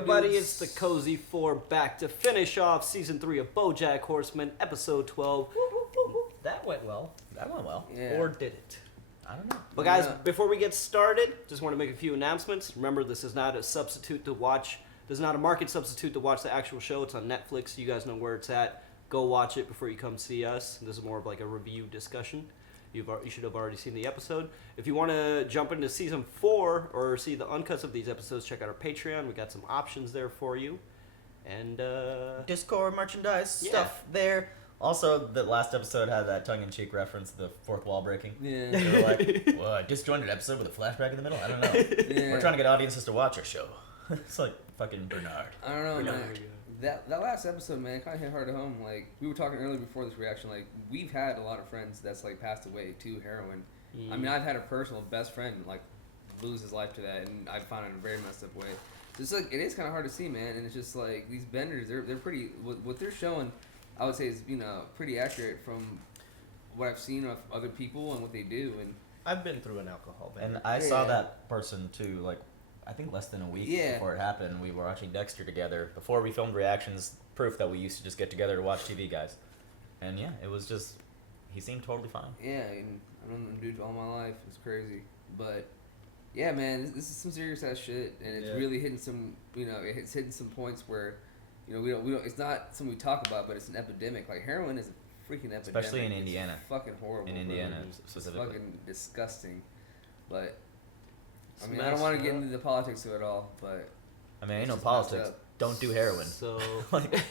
everybody? It's the Cozy Four back to finish off Season 3 of BoJack Horseman, Episode 12. That went well. Yeah. Or did it? I don't know. But guys, before we get started, just want to make a few announcements. Remember, this is not a substitute to watch. This is not a market substitute to watch the actual show. It's on Netflix. You guys know where it's at. Go watch it before you come see us. This is more of like a review discussion. You should have already seen the episode. If you want to jump into Season 4 or see the uncuts of these episodes, check out our Patreon. We got some options there for you. And Discord merchandise stuff there. Also, the last episode had that tongue-in-cheek reference, the fourth wall breaking. Yeah. They were like, well, a disjointed episode with a flashback in the middle? I don't know. Yeah. We're trying to get audiences to watch our show. It's like fucking Bernard. I don't know, man. That last episode, man, kind of hit hard at home. Like, we were talking earlier before this reaction, like, we've had a lot of friends that's, like, passed away to heroin. I mean, I've had a personal best friend, like, lose his life to that, and I found it in a very messed up way. So it's, like, it is kind of hard to see, man, and it's just, like, these benders, they're pretty, what they're showing, I would say is, you know, pretty accurate from what I've seen of other people and what they do. And I've been through an alcohol bender. And I saw that person, too, like, I think less than a week before it happened. We were watching Dexter together. Before we filmed reactions, proof that we used to just get together to watch TV, guys. And yeah, it was just, he seemed totally fine. Yeah, and I've known the dude all my life. It's crazy. But yeah, man, this is some serious ass shit, and it's really hitting some, you know, it's hitting some points where, you know, we don't. It's not something we talk about, but it's an epidemic. Like, heroin is a freaking epidemic. Especially in Indiana. It's fucking horrible. In Indiana, specifically. It's fucking disgusting. But I mean, I don't want to get into the politics of it all, but I mean, ain't no politics. Don't do heroin. So like,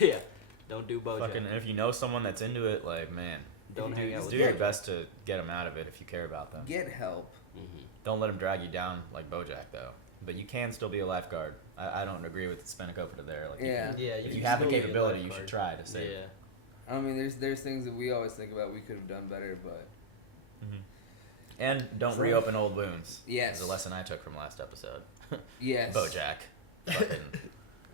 don't do BoJack. Fucking, and if you know someone that's into it, like, man, don't hang out with do your best to get them out of it if you care about them. Get help. Mm-hmm. Don't let them drag you down like BoJack, though. But you can still be a lifeguard. I don't agree with Spenikofer there. Like, if you have the capability, you should try to save. Yeah. I mean, there's things that we always think about we could have done better, but. Mm-hmm. And don't reopen old wounds. Yes. Is a lesson I took from last episode. Yes. BoJack. Fucking.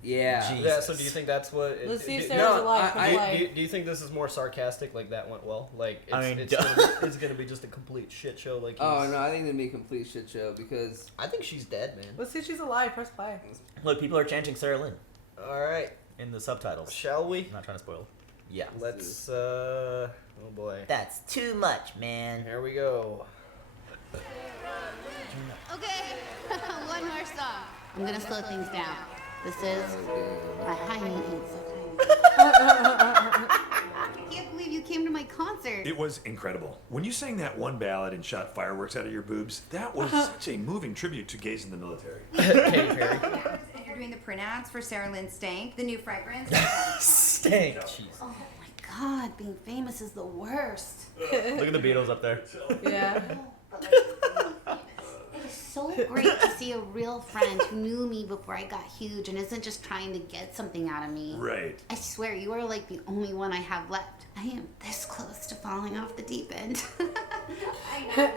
Yeah. Jesus. Yeah. So do you think that's what? Let's see if Sarah's alive. Do you think this is more sarcastic? Like that went well? Like it's gonna be just a complete shit show. Like. Oh no, I think it'd be a complete shit show because I think she's dead, man. Let's see if she's alive. Press play. Look, people are chanting Sarah Lynn. All right. In the subtitles. Shall we? I'm not trying to spoil. Yeah. Let's. Oh boy. That's too much, man. Here we go. Okay, one more song. I'm gonna slow things down. This is my high notes. I can't believe you came to my concert. It was incredible. When you sang that one ballad and shot fireworks out of your boobs, that was such a moving tribute to gays in the military. Katy Perry. And you're doing the print ads for Sarah Lynn Stank, the new fragrance. Stank. Jeez. Oh my God, being famous is the worst. Look at the Beatles up there. Yeah. But like, it was so great to see a real friend who knew me before I got huge and isn't just trying to get something out of me. Right. I swear, you are like the only one I have left. I am this close to falling off the deep end. I know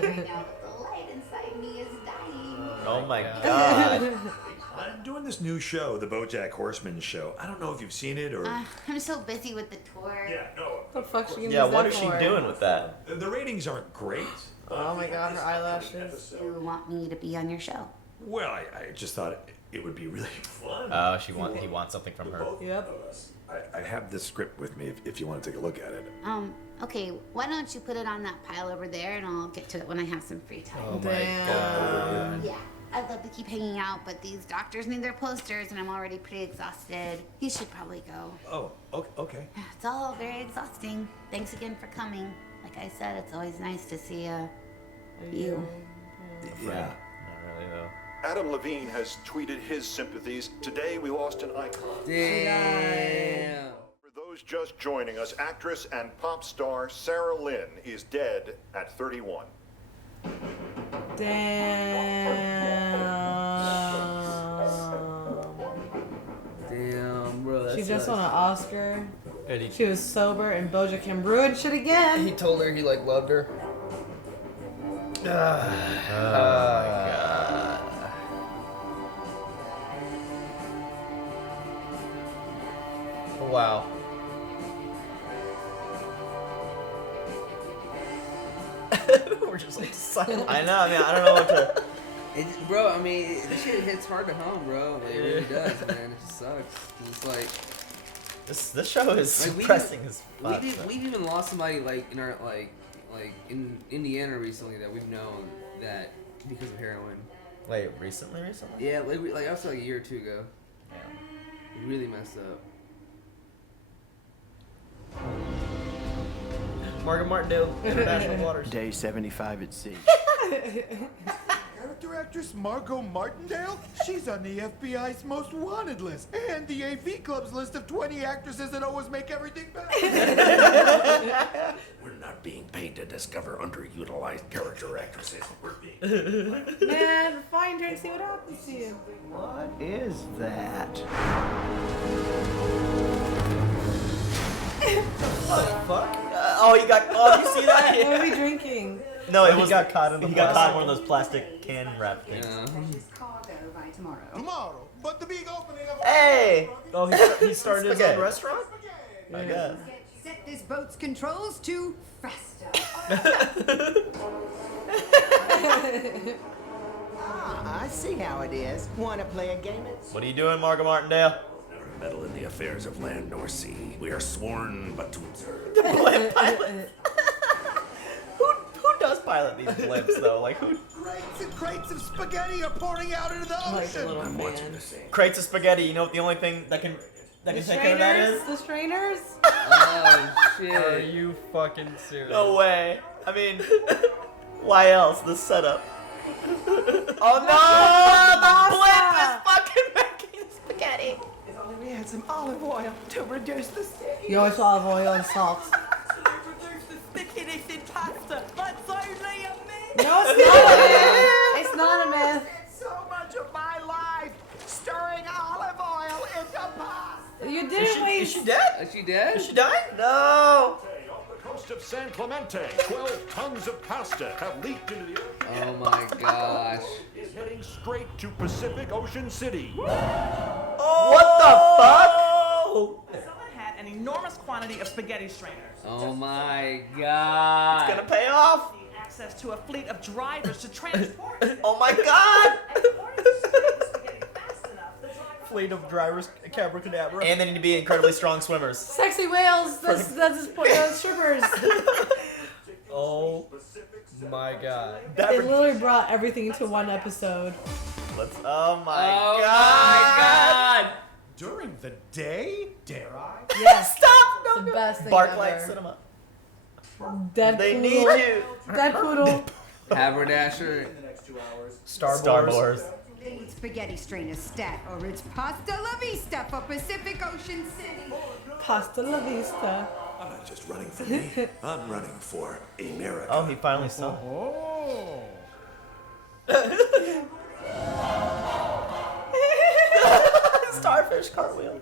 right now that the light inside me is dying. Oh my God. I'm doing this new show, the BoJack Horseman show. I don't know if you've seen it or... I'm so busy with the tour. Yeah, no. What the fuck she what is she doing with that? The ratings aren't great. Oh my God, her eyelashes. You want me to be on your show? Well, I just thought it would be really fun. Oh, he wants something from her. Yep. I have this script with me if you want to take a look at it. Okay, why don't you put it on that pile over there and I'll get to it when I have some free time. Oh my God. Yeah, I'd love to keep hanging out, but these doctors need their posters and I'm already pretty exhausted. You should probably go. Oh, okay. It's all very exhausting. Thanks again for coming. Like I said, it's always nice to see you. Yeah. Not really, though. Adam Levine has tweeted his sympathies. Today we lost an icon. Damn. For those just joining us, actress and pop star Sarah Lynn is dead at 31. Damn, bro. She just won an Oscar. And She was sober, and BoJack can ruin shit again. he told her he like loved her. Oh my God. Wow. We're just like silent. I know. I mean, I don't know what to. Bro, I mean, this shit hits hard to home, bro. Like, it really does, man. It just sucks. It's like this show is like, depressing as fuck. We've even lost somebody like in our like in Indiana recently that we've known that because of heroin. Wait, recently? Yeah, like I was like a year or two ago. Yeah. It really messed up. Margo Martindale, International Waters. Day 75 at sea. Character actress Margo Martindale? She's on the FBI's most wanted list and the AV Club's list of 20 actresses that always make everything better. We're not being paid to discover underutilized character actresses. We're being. Man, find her and see what happens to you. What is that? What the fuck? Oh, you see that? What are we drinking? No, He got caught in He got caught in one of those plastic can wrap things. Cargo by tomorrow. Tomorrow, but the big opening of Hey! Oh, he started his own restaurant? I guess. Set this boat's controls to faster. I see how it is. Want to play a game? What are you doing, Margo Martindale? Never meddle in the affairs of land nor sea. We are sworn but to observe. Who does pilot these blimps though? Like who? crates and crates of spaghetti are pouring out into the Like a ocean. little I'm watching man. the same. Crates of spaghetti. You know what the only thing that can The take care of that is? strainers? The strainers? Oh shit! Are you fucking serious? No way. I mean, why else? The setup. Oh no! The blimp is fucking making spaghetti. If only we had some olive oil to reduce the stain. You always put olive oil and salt. No, it's not a myth. It's not a myth. So much of my life stirring olive oil into pasta. You didn't waste. Is she dead? Is she dead? Is she dying? No. Off the coast of San Clemente, 12 tons of pasta have leaked into the ocean. Oh my gosh! Is heading straight to Pacific Ocean City. What the fuck? Someone had an enormous quantity of spaghetti strainers. Oh my god! It's gonna pay off. Access to a fleet of drivers to transport it. Oh my god. And according to Steve, spaghetti fast enough, the driver Fleet of drivers, Cabracadabra. And they need to be incredibly strong swimmers. Sexy whales. That's his point. Strippers. Oh my god. They literally brought everything into one episode. Oh my Oh god. my god! During the day? Dare I? Yes. Stop. It's the best thing Barklight ever. Cinema. Dead They poodle. need you. Dead poodle. Haberdasher. Star Wars. Need spaghetti strainer stat or it's pasta la vista for Pacific Ocean City. Pasta la vista. I'm not just running for me. I'm running for America. Oh, he finally saw. Starfish cartwheel.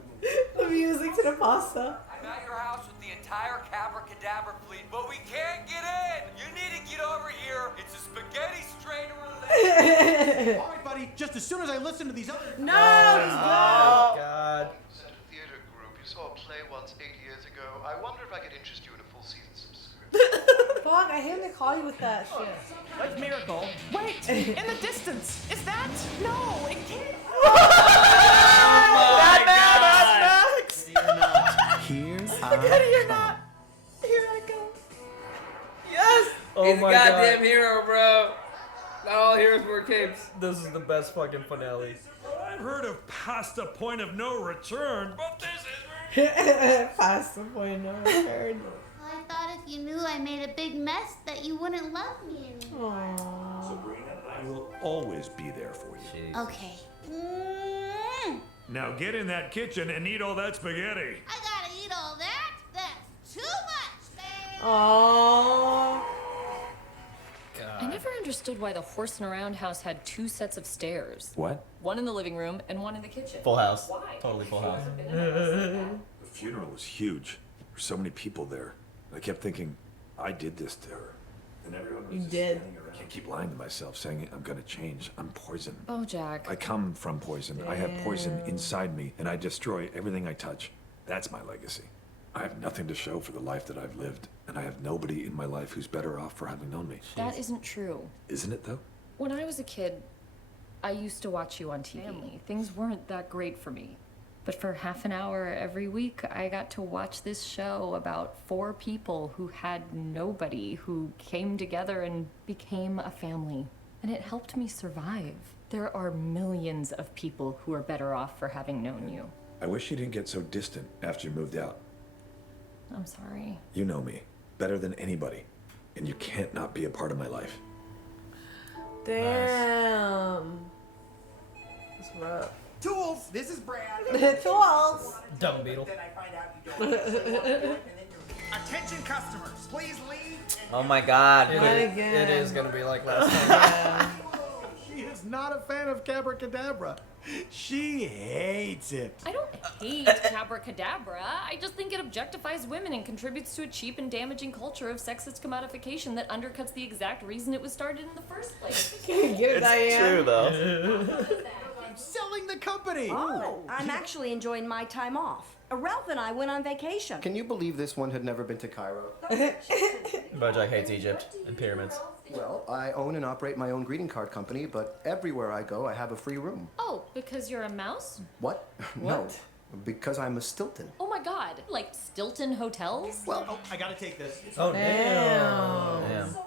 The music to the pasta. I'm at your house with the entire Cabracadabra fleet, but we can't get in. You need to get over here. It's a spaghetti strainer related. All right, buddy. Just as soon as I listen to these other. No, he's Oh god. Theater group. You saw a play once 8 years ago. I wonder if I could interest you in a full season subscription. Fuck, I hate to call you with that shit. like miracle. Wait, in the distance. Is that? No, it can't. Here You're not. Here I go. Yes. Oh He's a my goddamn god. hero, bro. Not all heroes wear capes. This is the best fucking finale. I've heard of pasta point of no return, but this is Pasta point no return. I thought if you knew I made a big mess that you wouldn't love me anymore. Aww. Sabrina, I will always be there for you. Okay. Mm, Now get in that kitchen and eat all that spaghetti. I gotta eat all that? That's too much, babe. Aww. I never understood why the horse and around house had two sets of stairs. What? One in the living room and one in the kitchen. Full house. Why? Totally full house. The funeral was huge. There were so many people there. I kept thinking, I did this to her. And everyone was You just did. standing around. I can't keep lying to myself, saying I'm gonna change. I'm poison. BoJack. I come from poison. I have poison inside me, and I destroy everything I touch. That's my legacy. I have nothing to show for the life that I've lived, and I have nobody in my life who's better off for having known me. That isn't true. Isn't it, though? When I was a kid, I used to watch you on TV. Things weren't that great for me. But for half an hour every week, I got to watch this show about 4 people who had nobody, who came together and became a family. And it helped me survive. There are millions of people who are better off for having known you. I wish you didn't get so distant after you moved out. I'm sorry. You know me better than anybody, and you can't not be a part of my life. Damn. That's rough. Tools, this is Brad. Tools. Dumb beetle. Then I find out you don't. Attention customers, please leave. Oh my God. It is gonna be like last time. She is not a fan of Cabracadabra. She hates it. I don't hate Cabracadabra. I just think it objectifies women and contributes to a cheap and damaging culture of sexist commodification that undercuts the exact reason it was started in the first place. Get it, Diane. It's true, though. I'm selling the company. Oh, I'm actually enjoying my time off. Ralph and I went on vacation. Can you believe this one had never been to Cairo? BoJack hates Egypt and pyramids. Well, I own and operate my own greeting card company, but everywhere I go, I have a free room. Oh, because you're a mouse? What? No, because I'm a Stilton. Oh my god, like Stilton Hotels? Well, I gotta take this. Oh, damn. They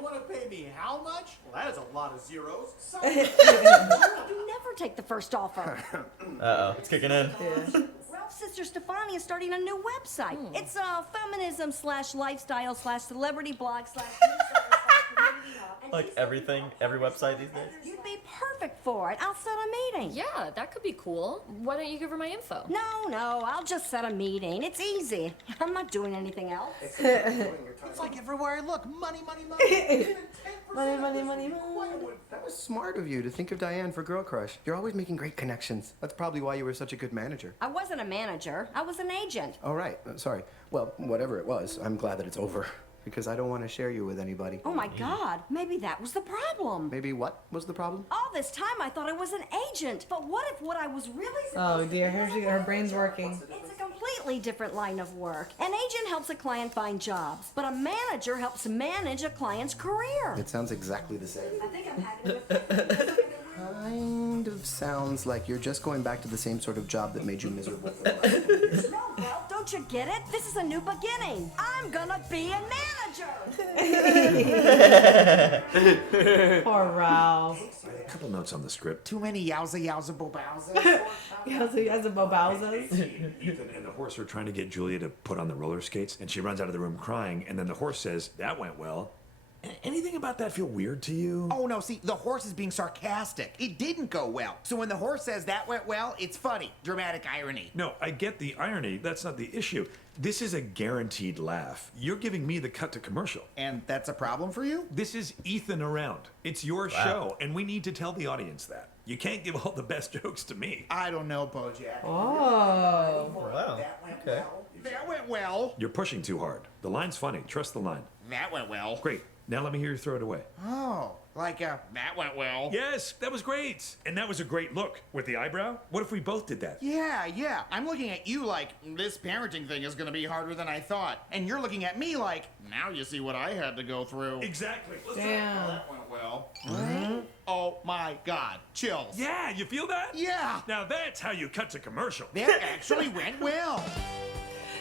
want to pay me how much? Well, that is a lot of zeros. You never take the first offer. Uh-oh, it's kicking in. Ralph's sister Stefani is starting a new website. It's a feminism/lifestyle/celebrity blog /news community hub. Like everything, every website these days. You'd be perfect for it. I'll set a meeting. Yeah, that could be cool. Why don't you give her my info? No, I'll just set a meeting. It's easy. I'm not doing anything else. It's like everywhere I look, money, money, money. Money. That was smart of you to think of Diane for Girl Crush. You're always making great connections. That's probably why you were such a good manager. I wasn't a manager. I was an agent. Oh, right. Sorry. Well, whatever it was, I'm glad that it's over. Because I don't want to share you with anybody. Oh my God, maybe that was the problem. Maybe what was the problem? All this time I thought I was an agent, but what if what I was really Oh dear, her brain's working. It's a completely different line of work. An agent helps a client find jobs, but a manager helps manage a client's career. It sounds exactly the same. I think I'm having Kind of sounds like you're just going back to the same sort of job that made you miserable. No, Ralph, don't you get it? This is a new beginning. I'm gonna be a manager. Poor Ralph. A couple notes on the script. Too many yowza bobowza. Yowza bobowzas. Ethan and the horse are trying to get Julia to put on the roller skates, and she runs out of the room crying, and then the horse says, "That went well." Anything about that feel weird to you? Oh no, see, the horse is being sarcastic. It didn't go well. So when the horse says that went well, it's funny. Dramatic irony. No, I get the irony. That's not the issue. This is a guaranteed laugh. You're giving me the cut to commercial. And that's a problem for you? This is Ethan Around. It's your show, and we need to tell the audience that. You can't give all the best jokes to me. I don't know, BoJack. Oh. Wow. Okay. That went well. You're pushing too hard. The line's funny. Trust the line. That went well. Great. Now let me hear you throw it away. Oh, like that went well. Yes, that was great. And that was a great look. With the eyebrow? What if we both did that? Yeah. I'm looking at you like, this parenting thing is gonna be harder than I thought. And you're looking at me like, now you see what I had to go through. Exactly. Damn. That went well. Mm-hmm. Oh my God, chills. Yeah, you feel that? Yeah. Now that's how you cut to commercial. That actually went well.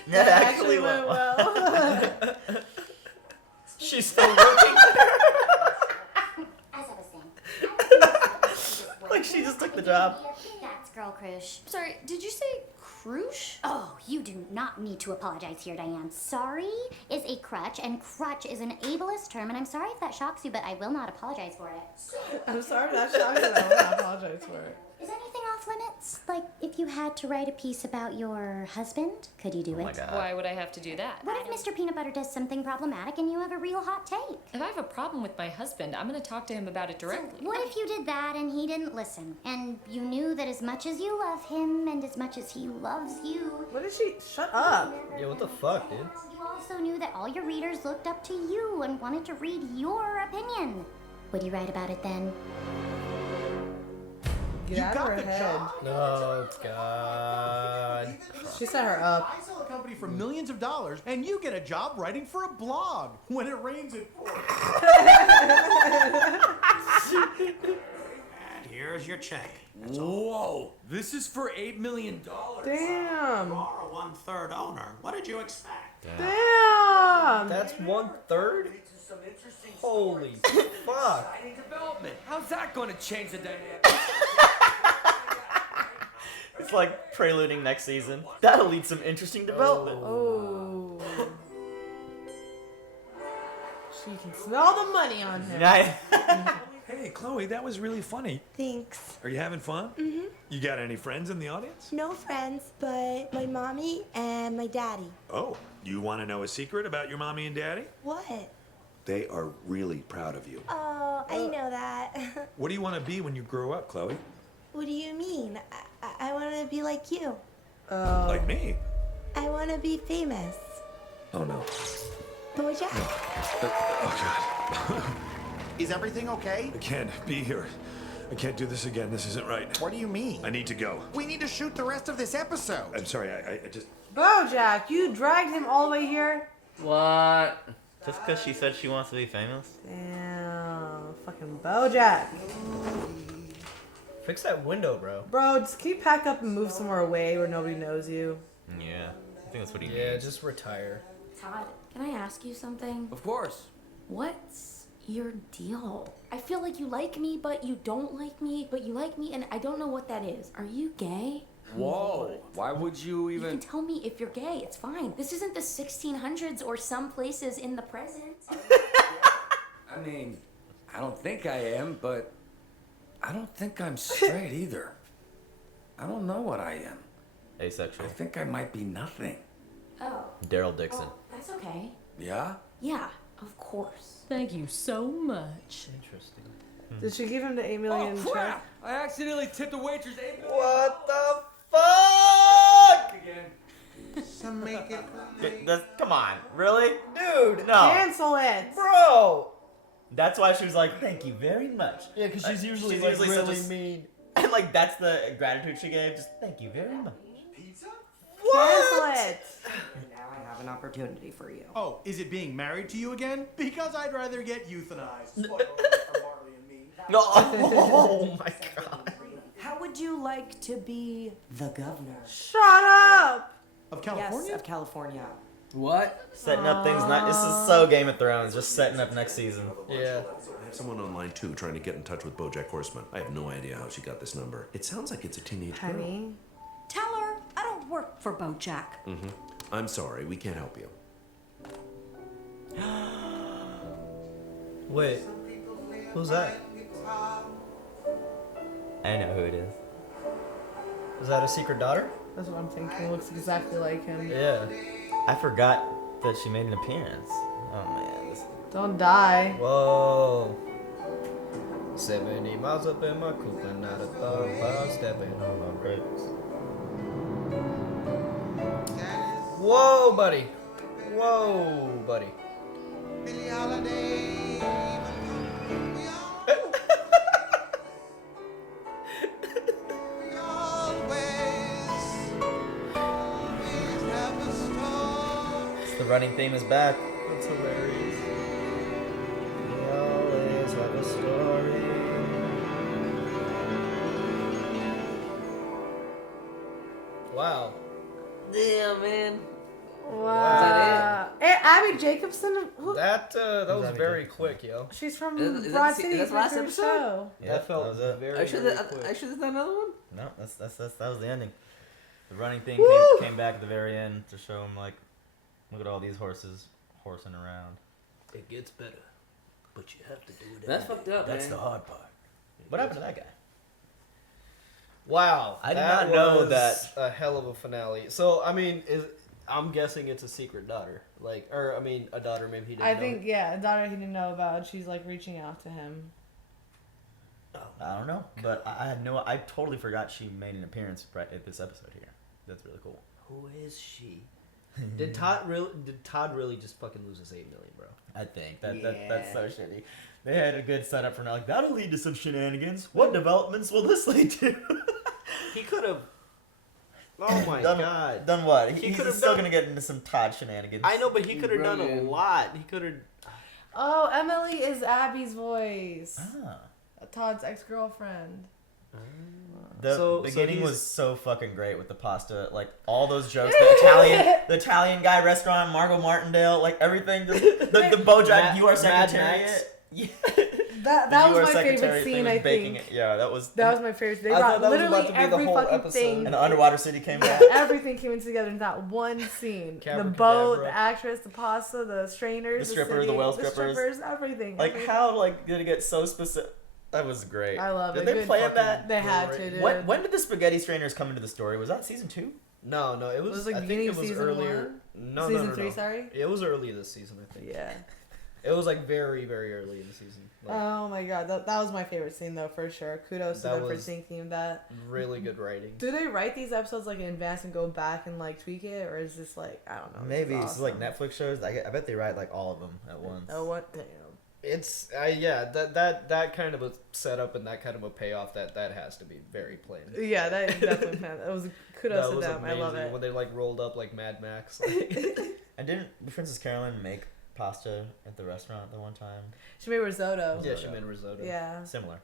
That actually went well. She's still working. As I was saying. Like she just took the job. That's Girl Crush. Sorry, did you say crush? Oh, you do not need to apologize here, Diane. Sorry is a crutch, and crutch is an ableist term, and I'm sorry if that shocks you, but I will not apologize for it. I'm sorry that shocked you. I will not apologize for it. Is anything off limits? Like, if you had to write a piece about your husband, could you do it? Why would I have to do that? What if Mr. Peanut Butter does something problematic and you have a real hot take? If I have a problem with my husband, I'm going to talk to him about it directly. So what if you did that and he didn't listen? And you knew that as much as you love him and as much as he loves you... What did she... Shut up. Yeah, what the fuck, dude? You also knew that all your readers looked up to you and wanted to read your opinion. Would you write about it then? Get out of her head. Oh, God. She set her up. I sell a company for millions of dollars, and you get a job writing for a blog. When it rains, it pours. Here Here's your check. Whoa! This is for $8 million. Damn. You're a 1/3 owner. What did you expect? Damn. That's 1/3? Holy fuck. Exciting development. How's that going to change the dynamic? It's like preluding next season. That'll lead some interesting development. Oh. She can smell the money on him. Hey, Chloe, that was really funny. Thanks. Are you having fun? Mm-hmm. You got any friends in the audience? No friends, but my mommy and my daddy. Oh, you want to know a secret about your mommy and daddy? What? They are really proud of you. Oh, I know that. What do you want to be when you grow up, Chloe? What do you mean? I want to be like you. Like me? I want to be famous. Oh, no. BoJack. Oh, God. Is everything okay? I can't be here. I can't do this again. This isn't right. What do you mean? I need to go. We need to shoot the rest of this episode. I'm sorry, I just... BoJack, you dragged him all the way here? What? Just because she said she wants to be famous? Damn. Fucking BoJack. Fix that window, bro. Bro, just can you pack up and move somewhere away where nobody knows you? Yeah, I think that's what he needs. Yeah, just retire. Todd, can I ask you something? Of course. What's your deal? I feel like you like me, but you don't like me, but you like me, and I don't know what that is. Are you gay? Whoa. Why would you even... You can tell me if you're gay. It's fine. This isn't the 1600s or some places in the present. I mean, I don't think I am, but I don't think I'm straight either. I don't know what I am. Asexual. I think I might be nothing. Oh. Daryl Dixon. Oh, that's okay. Yeah? Yeah, of course. Thank you so much. Interesting. Did she give him the $8 million Oh, check? crap! I accidentally tipped the waitress $8 million. What the fuck? Again. Come on, really? Dude, no. Cancel it. Bro! That's why she was like, thank you very much. Yeah, because she's usually, she's like, usually really such a- mean. And like, that's the gratitude she gave. Just thank you very much. Cancel it. Now I have an opportunity for you. Oh, is it being married to you again? Because I'd rather get euthanized. Spoiler alert for Marley and me. No. Oh my god. How would you like to be the governor? Shut up. Of California? Yes, of California. What? Setting up things. This is so Game of Thrones. Just setting up next season. Yeah. I have someone online too trying to get in touch with BoJack Horseman. I have no idea how she got this number. It sounds like it's a teenage girl. Honey. Tell her I don't work for BoJack. Mm-hmm. I'm sorry, we can't help you. Wait. Who's that? I know who it is. Is that a secret daughter? That's what I'm thinking. Looks exactly like him. Yeah. I forgot that she made an appearance. Oh man. Don't die. Whoa. 70 miles up in my coupe and not a thought about stepping on my brakes. Whoa, buddy. Whoa, buddy. The running theme is back. That's hilarious. We always have a story. Wow. Damn, man. Wow. Is that Hey, Abby Jacobson. Who? That was very quick, yo. She's from Is that Broad the- City. is that the last Her episode? show. Yeah, That felt was it. very, Actually, very there's quick. not another one? No, that was the ending. The running theme Woo! came back at the very end to show him like, look at all these horses horsing around. It gets better, but you have to do it. That's fucked up, That's man. the hard part. What happened to that guy? Wow. I did that not know was that. a hell of a finale. So, I mean, I'm guessing it's a secret daughter. A daughter maybe he didn't I know. think, yeah, a daughter he didn't know about. She's like reaching out to him. I don't know, but I totally forgot she made an appearance right at this episode here. That's really cool. Who is she? Did Todd really just fucking lose his $8 million, bro? I think that's so shitty. They had a good setup for now. Like, that'll lead to some shenanigans. What developments will this lead to? He could have. Oh my god. Done what? He He's could have still done- gonna get into some Todd shenanigans. I know, but he could have done a Brilliant. lot. He could have. Oh, Emily is Abby's voice. Ah. Todd's ex-girlfriend. The beginning was so fucking great with the pasta, like all those jokes. The Italian guy restaurant, Margo Martindale, like everything. The BoJack, you are Secretariat. That was my favorite scene. I think. Yeah, that was my favorite. They brought literally every fucking thing. And the underwater city came back. Everything came in together in that one scene. The boat, the actress, the pasta, the strainers, the strippers, the whale strippers, everything. Like how did it get so specific? That was great. I love it. Did they play at that? They had to. Dude. When did the spaghetti strainers come into the story? Was that season 2? No, it was. like I think beginning it of was season earlier. 1? No, Season 3, sorry. It was early this season, I think. Yeah. It was like very, very early in the season. Like, Oh my god, that was my favorite scene though, for sure. Kudos to That them for was thinking of that. really good writing. Do they write these episodes like in advance and go back and like tweak it, or is this like I don't know? Maybe this it's is like awesome. Netflix shows. I bet they write like all of them at once. Oh what? Damn. It's that kind of a setup and that kind of a payoff that has to be very planned. Yeah, that definitely that was kudos That to was them. I love amazing it. when they like rolled up like Mad Max. Like. And didn't Princess Carolyn make pasta at the restaurant the one time? She made risotto. Yeah, she made risotto. Yeah. Similar.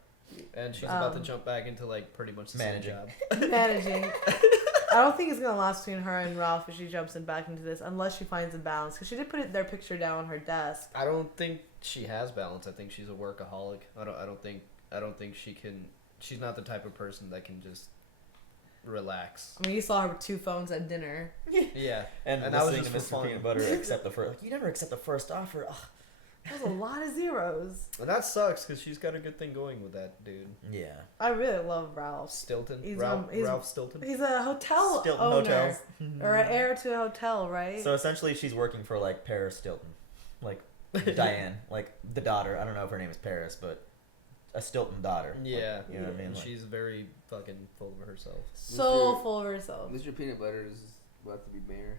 And she's about to jump back into like pretty much the Managing. same job. Managing. I don't think it's gonna last between her and Ralph if she jumps in back into this, unless she finds a balance. Because she did put their picture down on her desk. I don't think she has balance. I think she's a workaholic. I don't think she can. She's not the type of person that can just relax. I mean, you saw her with 2 phones at dinner. Yeah, and that that was was just Mr. for fun. Peanut Butter accept the first. Like, you never accept the first offer. Ugh. That was a lot of zeros. And that sucks because she's got a good thing going with that dude. Yeah. I really love Ralph. Stilton. He's, Ralph Stilton. He's a hotel Stilton owner. Hotels. Or an heir to a hotel, right? So essentially, she's working for like Paris Stilton, like Diane, like the daughter. I don't know if her name is Paris, but a Stilton daughter. Yeah, like, you know what I mean. Like, she's very fucking full of herself. So full of herself. Mr. Peanut Butter is about to be mayor.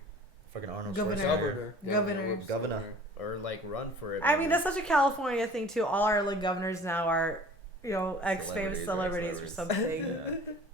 fucking Arnold Governor. Schwarzenegger. Governor. Or like run for it. I mean, that's such a California thing too. All our like governors now are, you know, ex-famous celebrities or something.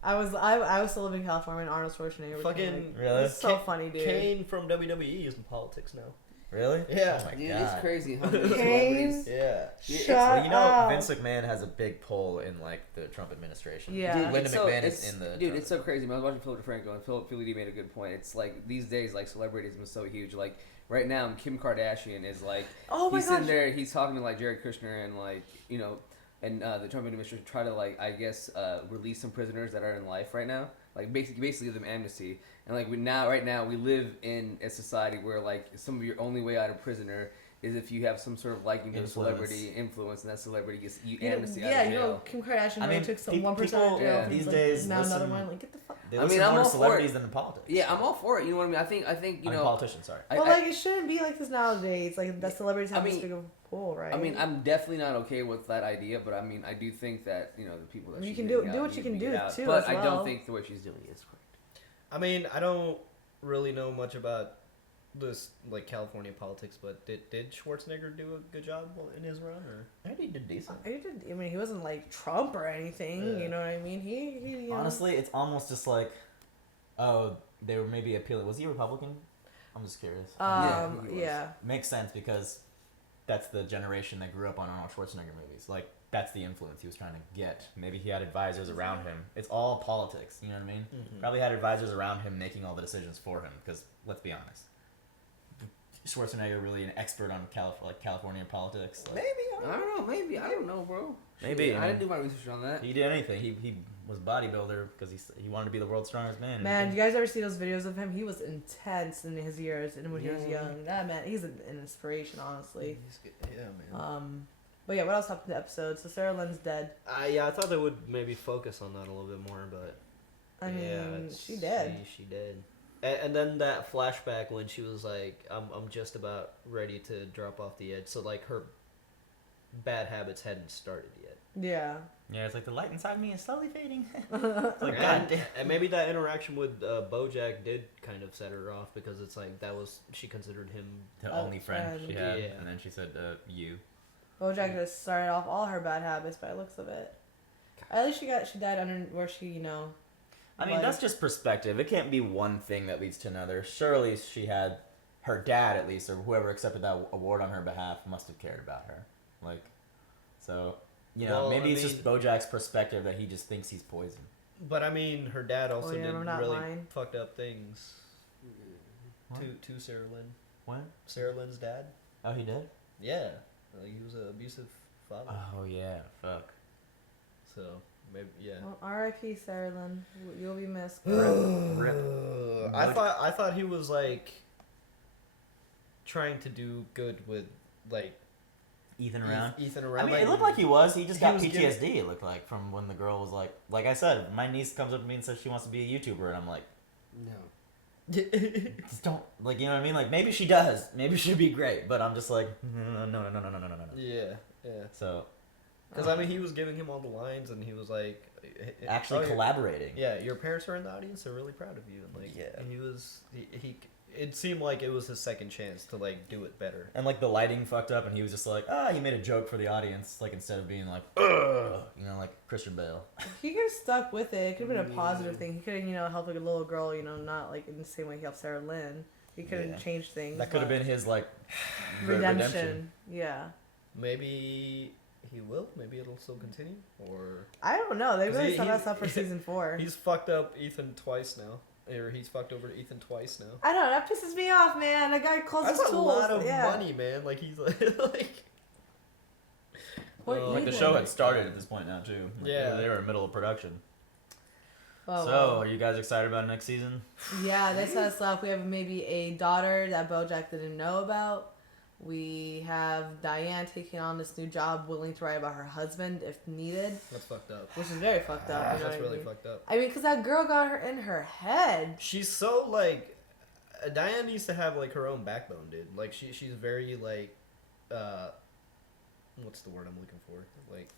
I was still living in California when Arnold Schwarzenegger was fucking really? It's so funny, dude. Kane from WWE is in politics now. Really? Yeah. Oh my Dude, God. it's crazy how many Kane? celebrities. Yeah. Well, you know, up. Vince McMahon has a big pull in like the Trump administration. Yeah. Dude, Linda it's so- McMahon it's- is in the. Dude, it's so crazy. I was watching Philip DeFranco, and Philly D made a good point. It's like these days, like celebrities have been so huge. Like right now, Kim Kardashian is like, Oh my he's sitting gosh. there, he's talking to like Jared Kushner and like you know, and the Trump administration try to like I guess release some prisoners that are in life right now. Like basically give them amnesty. And like right now we live in a society where like some of your only way out of prisoner is if you have some sort of liking to a celebrity influence, and that celebrity gets you amnesty out of jail. You know, Kim Kardashian I mean, took some people- 1% out of jail. yeah. These like, days, now another listen- one. Like, get the fuck. They I listen mean, I'm more all to for celebrities it. than to politics. Yeah, I'm all for it. You know what I mean? I think you know. politicians, sorry. But like, it shouldn't be like this nowadays. Like, that celebrities have this big of a pull, right? I mean, I'm definitely not okay with that idea, but I mean, I do think that you know the people that You she's can getting do out what you need can to do, get out. too, But as I well. don't think the way she's doing it is correct. I mean, I don't really know much about this like California politics, but did Schwarzenegger do a good job in his run, or I think he did decent. I mean, he wasn't like Trump or anything. Yeah. You know what I mean? He you know. Honestly, it's almost just like, oh, they were maybe appealing. Was he a Republican? I'm just curious. Yeah. Makes sense because that's the generation that grew up on Arnold Schwarzenegger movies. Like, that's the influence he was trying to get. Maybe he had advisors around him. It's all politics, you know what I mean? Mhm. Probably had advisors around him making all the decisions for him, because let's be honest. Schwarzenegger really an expert on California politics. Like, I don't know. Maybe I don't know, bro. Maybe. I didn't do my research on that. He did anything. He was a bodybuilder because he wanted to be the world's strongest man. Man, you guys ever see those videos of him? He was intense in his years and when he was Yeah. young. That man, he's an inspiration, honestly. Yeah, man. But yeah, what else happened to the episode? So Sarah Lynn's dead. Yeah, I thought they would maybe focus on that a little bit more, but I mean, yeah, she did. She did. And then that flashback when she was like, I'm just about ready to drop off the edge. So like her bad habits hadn't started yet. Yeah. Yeah, it's like the light inside me is slowly fading. It's like, and maybe that interaction with BoJack did kind of set her off, because it's like she considered him the only friend she had, Yeah. and then she said, "You." BoJack just started off all her bad habits by the looks of it. At least she died under where she, you know. I mean, that's just perspective. It can't be one thing that leads to another. Surely she had her dad, at least, or whoever accepted that award on her behalf, must have cared about her. Like, so you know, Well, maybe I it's just BoJack's perspective that he just thinks he's poison. But I mean, her dad also yeah, did I'm not really lying. fucked up things What? to Sarah Lynn. What? Sarah Lynn's dad. Oh, he did? Yeah, like he was an abusive father. Oh yeah, fuck. So maybe yeah. Well, R.I.P. Sarah Lynn. You'll be missed. Rip. I thought he was like trying to do good with like Ethan around. Ethan around. I mean, like, it looked like he was. He just got PTSD. giving- It looked like from when the girl was like I said, my niece comes up to me and says she wants to be a YouTuber, and I'm like, No. just don't, like, you know what I mean? Like, maybe she does. Maybe she'd be great, but I'm just like, no. Yeah. So, Because I mean, he was giving him all the lines, and he was like, actually collaborating. Yeah, your parents are in the audience. They're really proud of you. And like, Yeah. and he was he. It seemed like it was his second chance to like do it better. And like the lighting fucked up, and he was just like, he made a joke for the audience, like instead of being like, ugh, you know, like Christian Bale. He could have stuck with it. It could have been a positive thing. He could have, helped like a little girl, not like in the same way he helped Sarah Lynn. He could have changed things. That could have been his like redemption. Yeah. Maybe he will. Maybe it'll still continue. Or I don't know. They really set us up for season 4. He's fucked up Ethan twice now. Or he's fucked over Ethan twice now. I don't know. That pisses me off, man. The guy calls his That's a tools. lot of yeah. money, man. Like he's like. Like the show had started at this point now too. Like, Yeah. they were in the middle of production. Oh, So, well. are you guys excited about next season? Yeah, they set us up. We have maybe a daughter that BoJack didn't know about. We have Diane taking on this new job, willing to write about her husband if needed. That's fucked up. Which is very fucked up. You know That's what I really mean? fucked up. I mean, because that girl got her in her head. She's so like, Diane needs to have like her own backbone, dude. Like she's very like, what's the word I'm looking for? Like,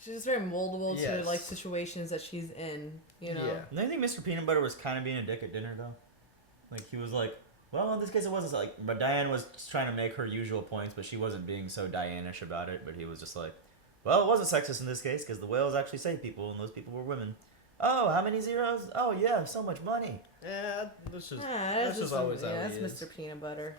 She's just very moldable to Yes. like situations that she's in. You know. Yeah. Do you think Mr. Peanut Butter was kind of being a dick at dinner though? Like he was like, well, in this case it wasn't like, but Diane was just trying to make her usual points, but she wasn't being so Diane-ish about it. But he was just like, well, it wasn't sexist in this case because the whales actually saved people, and those people were women. Oh, how many zeros? Oh yeah, so much money. Yeah, that's just that's just always how that's he is. Mr. Peanut Butter.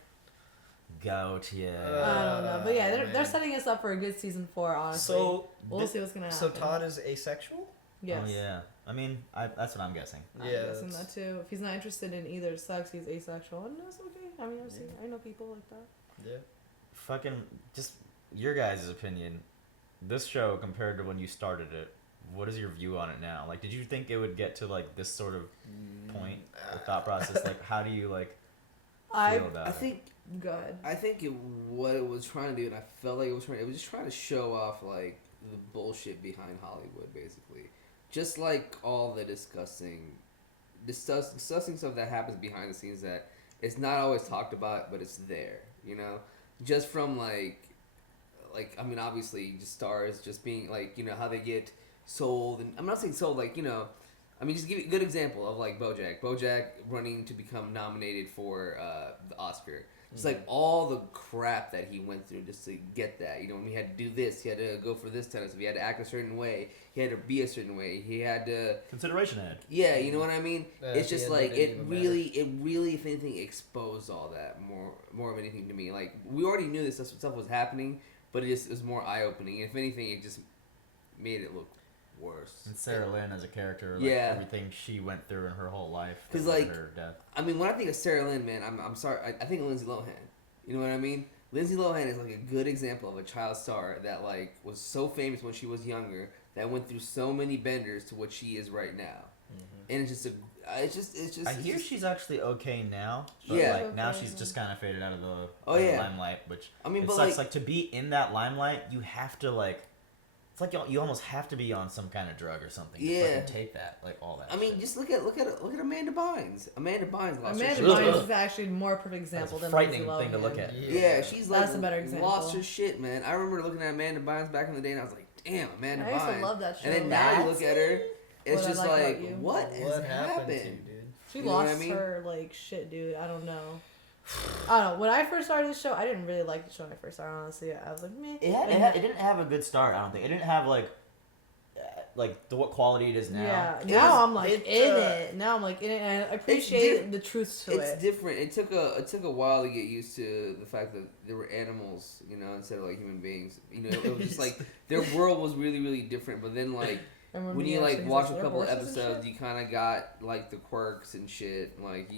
Goat, yeah. I don't know, but yeah, they're man. setting us up for a good season 4. Honestly, So we'll see what's gonna happen. So Todd is asexual? Yes. Oh yeah. I mean, that's what I'm guessing. I'm guessing that too. If he's not interested in either sex, he's asexual, and that's okay. I mean, I know people like that. Yeah. Fucking, just your guys' opinion. This show compared to when you started it, what is your view on it now? Like, did you think it would get to like this sort of point or thought process? Like, how do you like feel about I it? think. Go ahead. I think what it was trying to do, and I felt like it was just trying to show off like the bullshit behind Hollywood, basically. Just like all the disgusting stuff that happens behind the scenes that it's not always talked about, but it's there, just from like I mean, obviously just stars just being like, how they get sold, and I'm not saying sold, like, I mean, just give you a good example of like BoJack running to become nominated for the Oscar. It's like all the crap that he went through just to get that. When he had to do this, he had to go for this tennis. If he had to act a certain way, he had to be a certain way. He had to consideration ad. Yeah, you know what I mean. It's just like it really, if anything, exposed all that more of anything to me. Like we already knew this stuff was happening, but it was more eye opening. If anything, it just made it look worse. And Sarah Lynn as a character, like everything she went through in her whole life, because like like her death. I mean, when I think of Sarah Lynn, man, I'm sorry. I think of Lindsay Lohan. You know what I mean? Lindsay Lohan is like a good example of a child star that like was so famous when she was younger, that went through so many benders to what she is right now. And it's just. I hear she's actually okay now. But Yeah. Like now she's just kind of faded out of the limelight, which I mean, it but sucks. like- Like to be in that limelight, you have to like. It's like you almost have to be on some kind of drug or something. Yeah. To fucking take that, like all that. I mean, just look at Amanda Bynes. Amanda Bynes lost her Amanda shit. Bynes is actually a more perfect example That's a than frightening Lindsay thing to look Lohan. at. Yeah, she's like That's a better example. lost her shit, man. I remember looking at Amanda Bynes back in the day, and I was like, "Damn, Amanda I used to Bynes." love that show. And then now you That's look at her, it's what I just like about like, you. what has happened? She You know what lost I mean? her like shit, dude. I don't know. I don't know. When I first started the show, I didn't really like the show when I first started. Honestly, I was like, meh. It didn't have a good start. I don't think it didn't have like what quality it is now. Yeah, now I'm like in it. Now I'm like in it, and I appreciate the truth to it. It's different. It took a while to get used to the fact that there were animals, instead of like human beings. It was just like their world was really, really different. But then like when you like watch a couple episodes, you kind of got like the quirks and shit. Like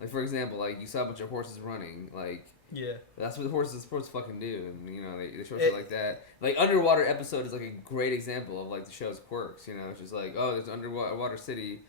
like for example, like you saw a bunch of horses running, like. Yeah, that's what the horses are supposed to fucking do, and they show shit like that. Like underwater episode is like a great example of like the show's quirks. It's just like, oh, there's an underwater city.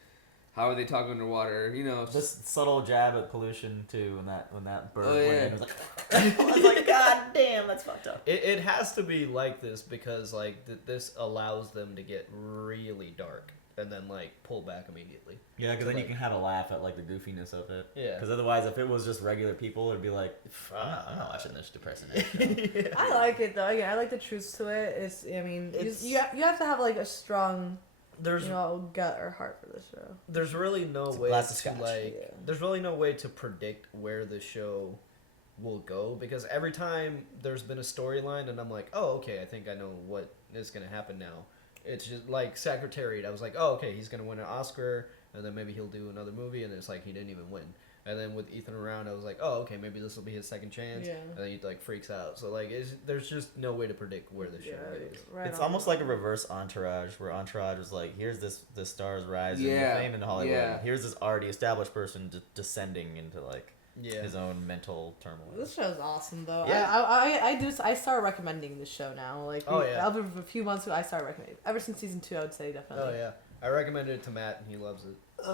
How are they talking underwater? This subtle jab at pollution too. When that bird went in, it was like, I was like, God damn, that's fucked up. It has to be like this because like this allows them to get really dark and then like pull back immediately. Yeah, because then you can have a laugh at like the goofiness of it. Yeah. Because otherwise, if it was just regular people, it'd be like, I'm not watching this depressing ass show. Yeah. I like it though. Yeah, I like the truth to it. You have to have like a strong, gut or heart for this show. There's really no way to there's really no way to predict where the show will go because every time there's been a storyline and I'm like, oh, okay, I think I know what is gonna happen now. It's just like Secretariat. I was like, oh, okay, he's gonna win an Oscar, and then maybe he'll do another movie, and it's like he didn't even win. And then with Ethan around, I was like, oh, okay, maybe this will be his second chance. Yeah. And then he like freaks out. So like, there's just no way to predict where the show goes. Right, it's almost like a reverse Entourage, where Entourage was like, here's the stars rising, the fame in Hollywood. Yeah. Here's this already established person descending into like his own mental turmoil. This show's awesome though. Yeah. I started recommending this show now. Like over a few months ago, I started recommending. Ever since season 2, I would say definitely. Oh yeah, I recommended it to Matt and he loves it.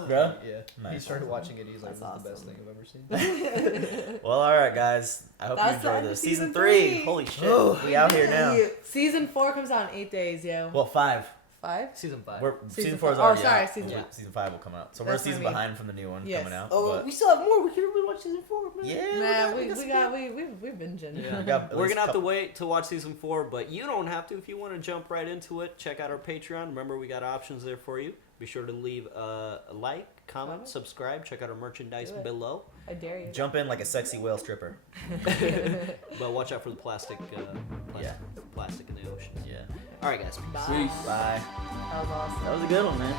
Yeah? Yeah. Nice. He started watching it. He's like, this is the best thing I've ever seen. Well, all right, guys. I hope you enjoyed this. Season 3. Holy shit. We out here now. Season 4 comes out in 8 days, yo. Well, 5. 5? Season 5. Season 4 is already out. Season 5 will come out. So we're a season behind from the new one coming out. Oh, we still have more. We can really watch season 4. Man. Yeah. We've binging. Yeah. We're gonna have to wait to watch season 4, but you don't have to if you want to jump right into it. Check out our Patreon. Remember, we got options there for you. Be sure to leave a like, comment, subscribe. Check out our merchandise below. I dare you. Jump in like a sexy whale stripper. But watch out for the plastic in the ocean. Yeah. All right, guys. Bye. Bye. That was awesome. That was a good one, man.